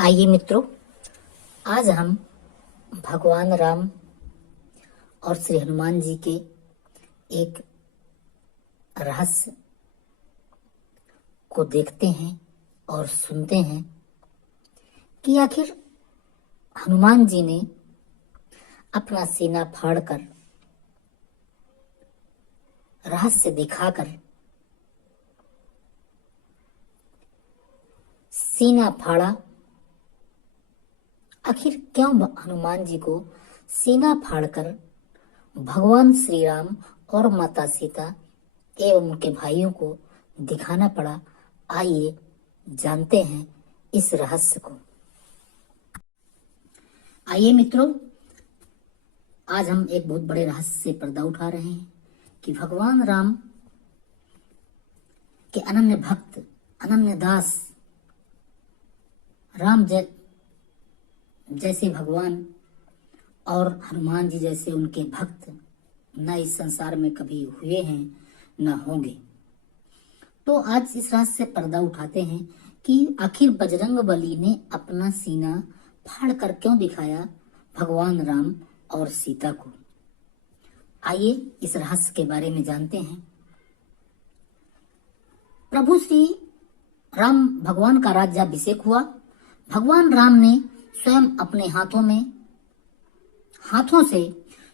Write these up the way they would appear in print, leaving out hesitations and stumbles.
आइए मित्रों, आज हम भगवान राम और श्री हनुमान जी के एक रहस्य को देखते हैं और सुनते हैं कि आखिर हनुमान जी ने अपना सीना फाड़कर, रहस्य दिखाकर सीना फाड़ा। आखिर क्यों हनुमान जी को सीना फाड़कर भगवान श्री राम और माता सीता एवं उनके भाइयों को दिखाना पड़ा? आइए जानते हैं इस रहस्य को। आइए मित्रों, आज हम एक बहुत बड़े रहस्य से पर्दा उठा रहे हैं कि भगवान राम के अनन्य भक्त, अनन्य दास राम जैसे भगवान और हनुमान जी जैसे उनके भक्त न इस संसार में कभी हुए हैं न होंगे। तो आज इस रहस्य से पर्दा उठाते हैं कि आखिर बजरंगबली ने अपना सीना फाड़ कर क्यों दिखाया भगवान राम और सीता को। आइए इस रहस्य के बारे में जानते हैं। प्रभु श्री राम भगवान का राज्याभिषेक हुआ। भगवान राम ने स्वयं अपने हाथों से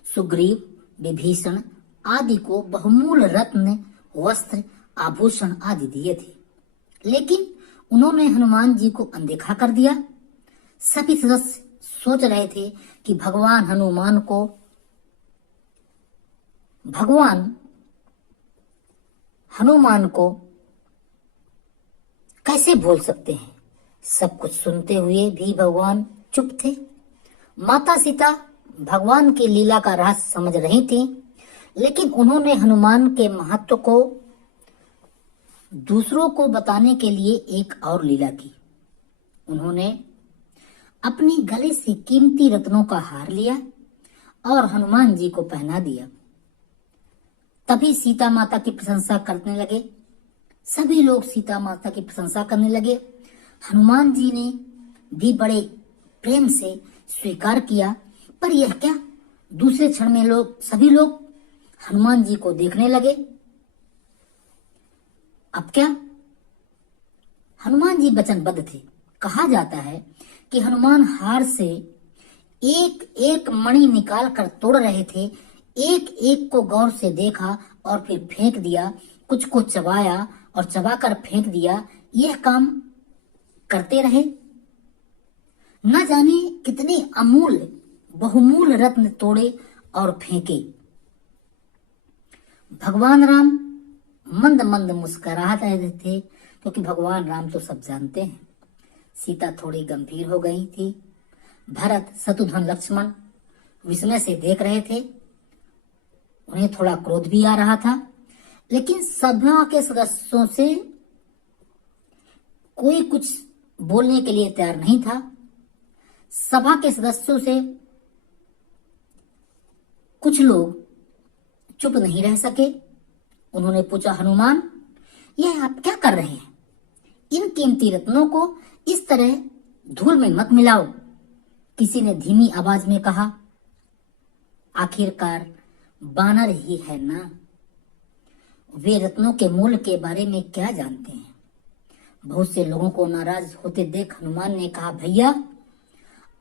सुग्रीव, विभीषण आदि को बहुमूल्य रत्न, वस्त्र, आभूषण आदि दिए थे, लेकिन उन्होंने हनुमान जी को अनदेखा कर दिया। सभी सदस्य सोच रहे थे कि भगवान हनुमान को कैसे भूल सकते हैं। सब कुछ सुनते हुए भी भगवान चुप थे। माता सीता भगवान की लीला का रहस्य समझ रही थी, लेकिन उन्होंने हनुमान के महत्व को दूसरों को बताने के लिए एक और लीला की। उन्होंने अपनी गले से कीमती रत्नों का हार लिया और हनुमान जी को पहना दिया। तभी सीता माता की प्रशंसा करने लगे। सभी लोग सीता माता की प्रशंसा करने लगे। हनुमान जी ने भी बड़े प्रेम से स्वीकार किया, पर यह क्या, दूसरे क्षण में सभी लोग हनुमान जी को देखने लगे। अब क्या, हनुमान जी वचनबद्ध थे। कहा जाता है कि हनुमान हार से एक एक मणि निकाल कर तोड़ रहे थे। एक एक को गौर से देखा और फिर फेंक दिया। कुछ को चबाया और चबाकर फेंक दिया। यह काम करते रहे। न जाने कितने अमूल्य बहुमूल्य रत्न तोड़े और फेंके। भगवान राम मंद मंद मुस्कुरा रहे थे, क्योंकि भगवान राम तो सब जानते हैं। सीता थोड़ी गंभीर हो गई थी। भरत, शत्रुघ्न, लक्ष्मण विस्मय से देख रहे थे। उन्हें थोड़ा क्रोध भी आ रहा था, लेकिन सभा के सदस्यों से कोई कुछ बोलने के लिए तैयार नहीं था। सभा के सदस्यों से कुछ लोग चुप नहीं रह सके। उन्होंने पूछा, हनुमान, यह आप क्या कर रहे हैं? इन कीमती रत्नों को इस तरह धूल में मत मिलाओ। किसी ने धीमी आवाज में कहा, आखिरकार बानर ही है ना, वे रत्नों के मूल्य के बारे में क्या जानते हैं। बहुत से लोगों को नाराज होते देख हनुमान ने कहा, भैया,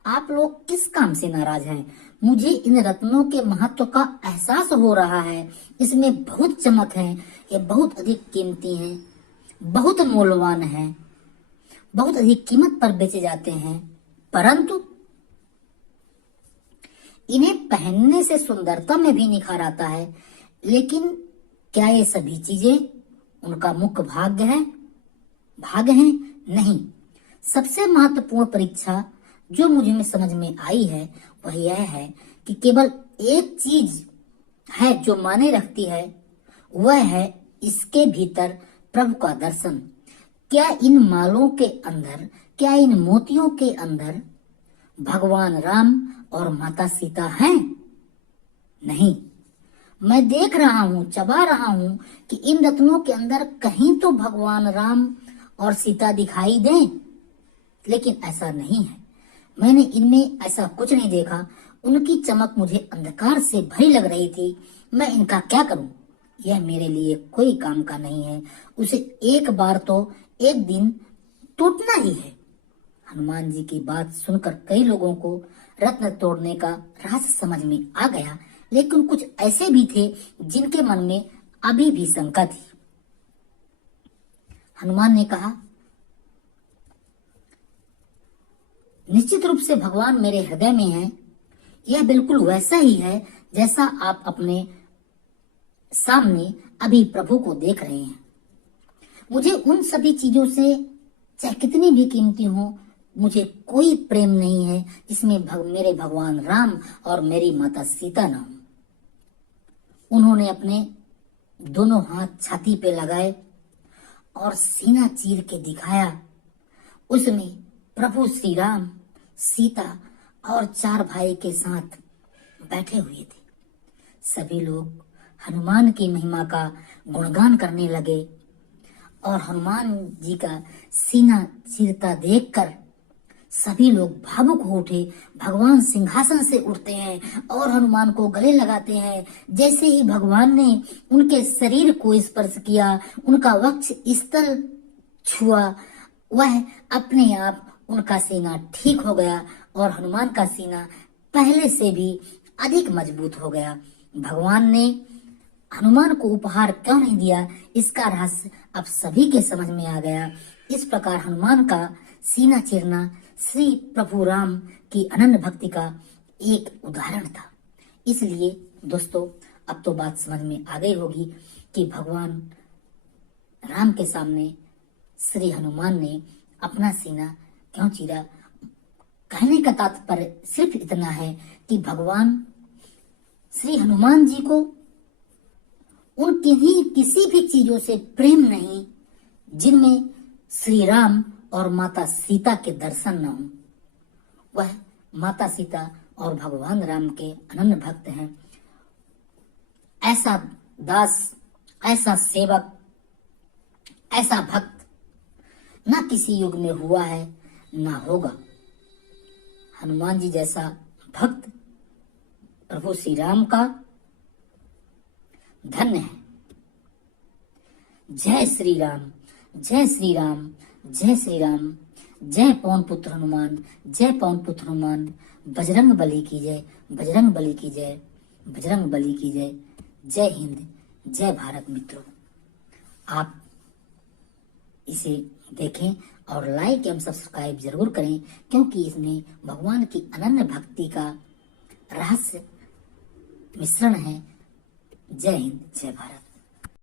आप लोग किस काम से नाराज हैं? मुझे इन रत्नों के महत्व का एहसास हो रहा है। इसमें बहुत चमक है। ये बहुत अधिक कीमती हैं, बहुत मूल्यवान हैं, बहुत अधिक कीमत पर बेचे जाते हैं, परंतु इन्हें पहनने से सुंदरता में भी निखार आता है। लेकिन क्या ये सभी चीजें उनका मुख्य भाग हैं? नहीं। सबसे महत्वपूर्ण परीक्षा जो मुझे समझ में आई है वह यह है कि केवल एक चीज है जो माने रखती है, वह है इसके भीतर प्रभु का दर्शन। क्या इन मालों के अंदर, क्या इन मोतियों के अंदर भगवान राम और माता सीता हैं? नहीं। मैं देख रहा हूं, चबा रहा हूं कि इन रत्नों के अंदर कहीं तो भगवान राम और सीता दिखाई दें। लेकिन ऐसा नहीं है। मैंने इनमें ऐसा कुछ नहीं देखा। उनकी चमक मुझे अंधकार से भरी लग रही थी। मैं इनका क्या करूं? यह मेरे लिए कोई काम का नहीं है। उसे एक बार तो एक दिन टूटना ही है। हनुमान जी की बात सुनकर कई लोगों को रत्न तोड़ने का रहस्य समझ में आ गया, लेकिन कुछ ऐसे भी थे जिनके मन में अभी भी शंका थी। हनुमान ने कहा, निश्चित रूप से भगवान मेरे हृदय में है। यह बिल्कुल वैसा ही है जैसा आप अपने सामने अभी प्रभु को देख रहे हैं। मुझे उन सभी चीजों से चाहे कितनी भी कीमती हो, मुझे कोई प्रेम नहीं है जिसमें मेरे भगवान राम और मेरी माता सीता न हो। उन्होंने अपने दोनों हाथ छाती पे लगाए और सीना चीर के दिखाया। उसमें प्रभु श्री राम, सीता और 4 भाई के साथ बैठे हुए थे। सभी लोग हनुमान की महिमा का गुणगान करने लगे और हनुमान जी का सीना चीरता देखकर सभी लोग भावुक हो उठे। भगवान सिंहासन से उठते हैं और हनुमान को गले लगाते हैं। जैसे ही भगवान ने उनके शरीर को स्पर्श किया, उनका वक्ष स्थल छुआ, वह अपने आप उनका सीना ठीक हो गया और हनुमान का सीना पहले से भी अधिक मजबूत हो गया। भगवान ने हनुमान को उपहार क्यों नहीं दिया, इसका रहस्य अब सभी के समझ में आ गया। इस प्रकार हनुमान का सीना चीरना श्री प्रभु राम की अनन्य भक्ति का एक उदाहरण था। इसलिए दोस्तों, अब तो बात समझ में आ गई होगी कि भगवान राम के सामने श्री हनुमान ने अपना सीना क्यों चीरा। कहने का तात्पर्य सिर्फ इतना है कि भगवान श्री हनुमान जी को उन किसी भी चीजों से प्रेम नहीं जिनमें श्री राम और माता सीता के दर्शन न हो। वह माता सीता और भगवान राम के अनन्य भक्त हैं। ऐसा दास, ऐसा सेवक, ऐसा भक्त न किसी युग में हुआ है न होगा। हनुमान जी जैसा भक्त प्रभु श्री राम का धन्य है। जय श्री राम, जय श्री राम, जय श्री राम। जय पवन पुत्र हनुमान, जय पवन पुत्र हनुमान। बजरंग बली की जय, बजरंग बली की जय, बजरंग बली की जय। जय हिंद, जय भारत। मित्रों, आप इसे देखें और लाइक एवं सब्सक्राइब जरूर करें, क्योंकि इसमें भगवान की अनन्य भक्ति का रहस्य मिश्रण है। जय हिंद, जय भारत।